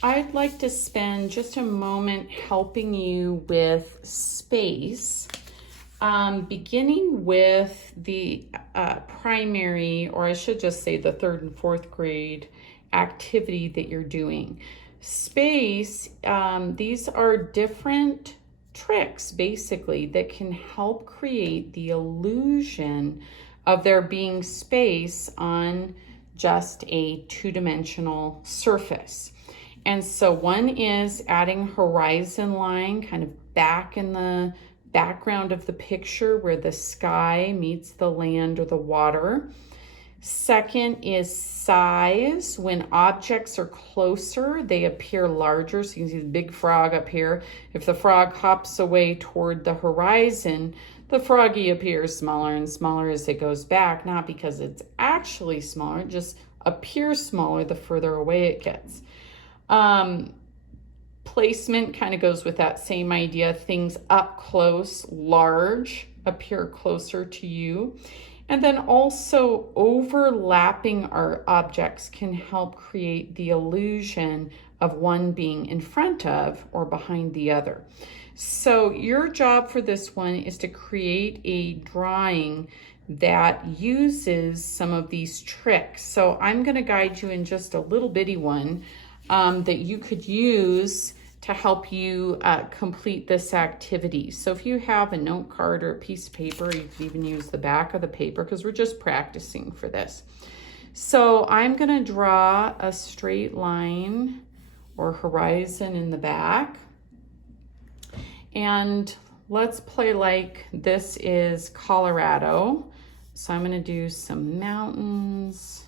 I'd like to spend just a moment helping you with space, beginning with the primary, or I should just say the 3rd and 4th grade activity that you're doing. Space, these are different tricks basically that can help create the illusion of there being space on just a two-dimensional surface. And so one is adding horizon line kind of back in the background of the picture where the sky meets the land or the water. Second is size. When objects are closer, they appear larger. So you can see the big frog up here. If the frog hops away toward the horizon, the froggy appears smaller and smaller as it goes back, not because it's actually smaller, it just appears smaller the further away it gets. Placement kind of goes with that same idea. Things up close, large, appear closer to you. And then also overlapping our objects can help create the illusion of one being in front of or behind the other. So your job for this one is to create a drawing that uses some of these tricks. So I'm going to guide you in just a little bitty one that you could use to help you complete this activity. So if you have a note card or a piece of paper, you can even use the back of the paper because we're just practicing for this. So I'm going to draw a straight line or horizon in the back. And let's play like this is Colorado. So I'm going to do some mountains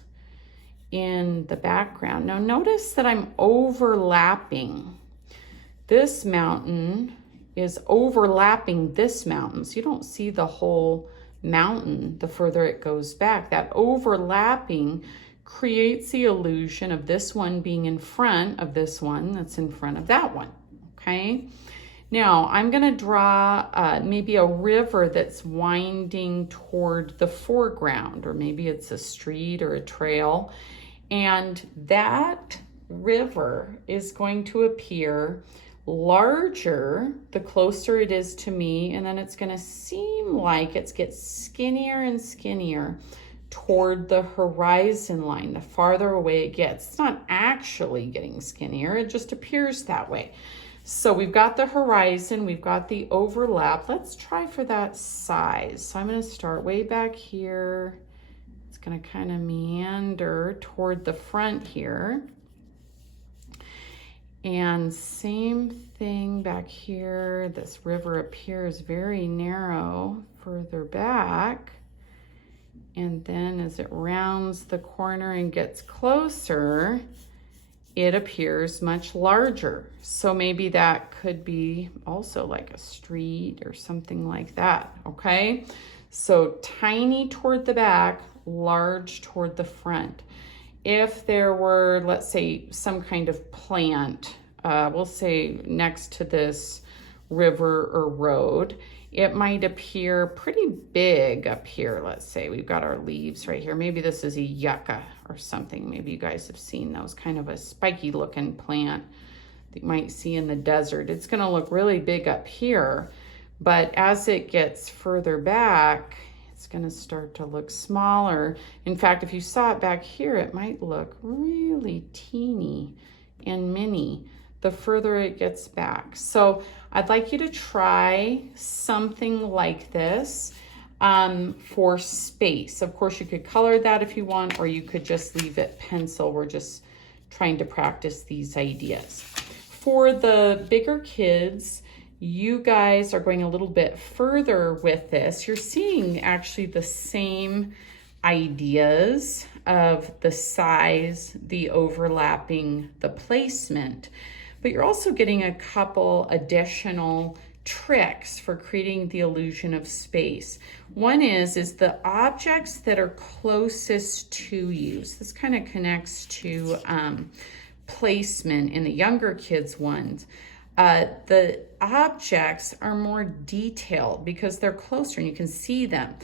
in the background. Now notice that I'm overlapping. This mountain is overlapping this mountain. So you don't see the whole mountain the further it goes back. That overlapping creates the illusion of this one being in front of this one that's in front of that one, okay? Now I'm gonna draw maybe a river that's winding toward the foreground, or maybe it's a street or a trail. And that river is going to appear larger the closer it is to me, and then it's going to seem like it gets skinnier and skinnier toward the horizon line the farther away it gets. It's not actually getting skinnier, it just appears that way. So we've got the horizon, we've got the overlap. Let's try for that size. So I'm going to start way back here. It's going to kind of meander toward the front here. And same thing back here. This river appears very narrow further back. And then as it rounds the corner and gets closer, it appears much larger. So maybe that could be also like a street or something like that, okay? So tiny toward the back, large toward the front. If there were, let's say, some kind of plant, we'll say next to this river or road, it might appear pretty big up here. Let's say we've got our leaves right here. Maybe this is a yucca or something. Maybe you guys have seen those, kind of a spiky looking plant that you might see in the desert. It's going to look really big up here, but as it gets further back, it's going to start to look smaller. In fact, if you saw it back here, it might look really teeny and mini the further it gets back. So I'd like you to try something like this for space. Of course, you could color that if you want, or you could just leave it pencil. We're just trying to practice these ideas. For the bigger kids, you guys are going a little bit further with this. You're seeing actually the same ideas of the size, the overlapping, the placement, but you're also getting a couple additional tricks for creating the illusion of space. One is the objects that are closest to you. So this kind of connects to placement in the younger kids' ones. The objects are more detailed because they're closer and you can see them.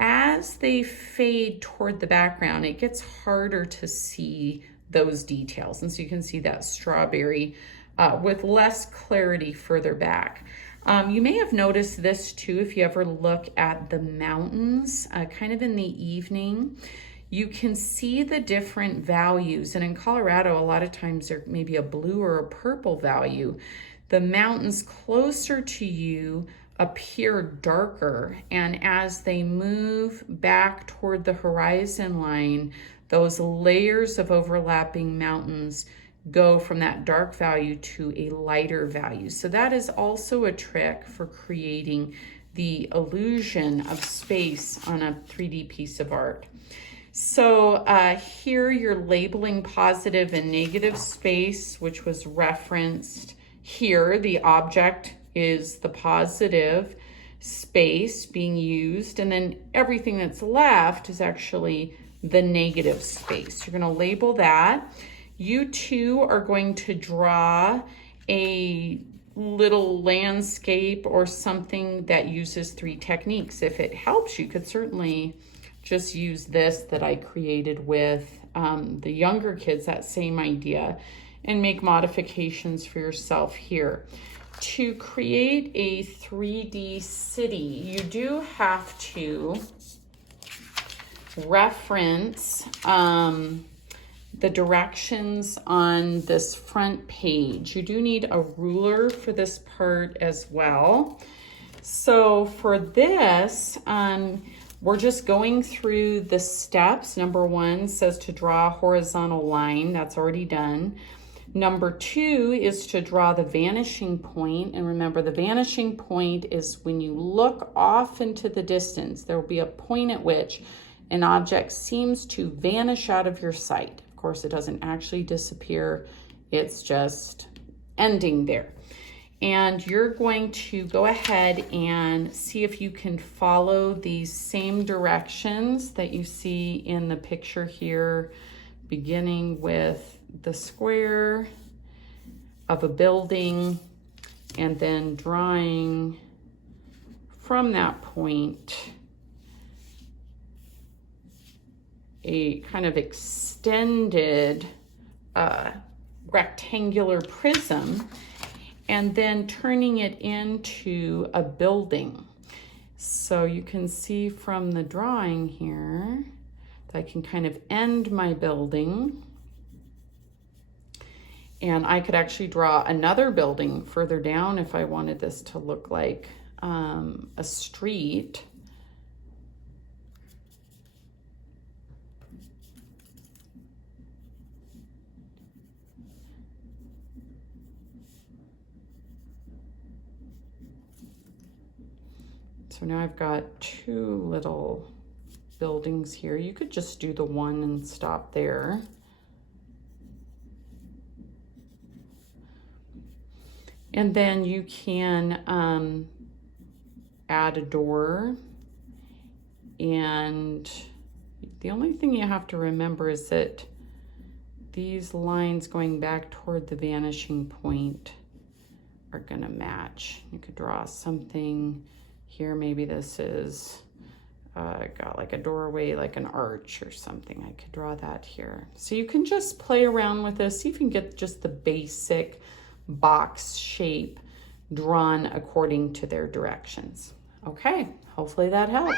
As they fade toward the background, it gets harder to see those details. And so you can see that strawberry with less clarity further back. You may have noticed this too if you ever look at the mountains kind of in the evening. You can see the different values, and in Colorado a lot of times there may be a blue or a purple value. The mountains closer to you appear darker, and as they move back toward the horizon line, those layers of overlapping mountains go from that dark value to a lighter value. So that is also a trick for creating the illusion of space on a 3D piece of art. So here you're labeling positive and negative space, which was referenced here. The object is the positive space being used, and then everything that's left is actually the negative space. You're going to label that. You too are going to draw a little landscape or something that uses 3 techniques. If it helps, you could certainly just use this that I created with the younger kids, that same idea, and make modifications for yourself here. To create a 3D city, you do have to reference the directions on this front page. You do need a ruler for this part as well. So for this, we're just going through the steps. Number 1 says to draw a horizontal line. That's already done. Number 2 is to draw the vanishing point. And remember, the vanishing point is when you look off into the distance, there will be a point at which an object seems to vanish out of your sight. Of course, it doesn't actually disappear. It's just ending there. And you're going to go ahead and see if you can follow these same directions that you see in the picture here, beginning with the square of a building and then drawing from that point a kind of extended rectangular prism, and then turning it into a building. So you can see from the drawing here that I can kind of end my building, and I could actually draw another building further down if I wanted this to look like a street. So now I've got 2 little buildings here. You could just do the one and stop there. And then you can add a door. And the only thing you have to remember is that these lines going back toward the vanishing point are gonna match. You could draw something here. Maybe this is got like a doorway, like an arch or something. I could draw that here. So you can just play around with this. See if you can get just the basic box shape drawn according to their directions. Okay, hopefully that helped.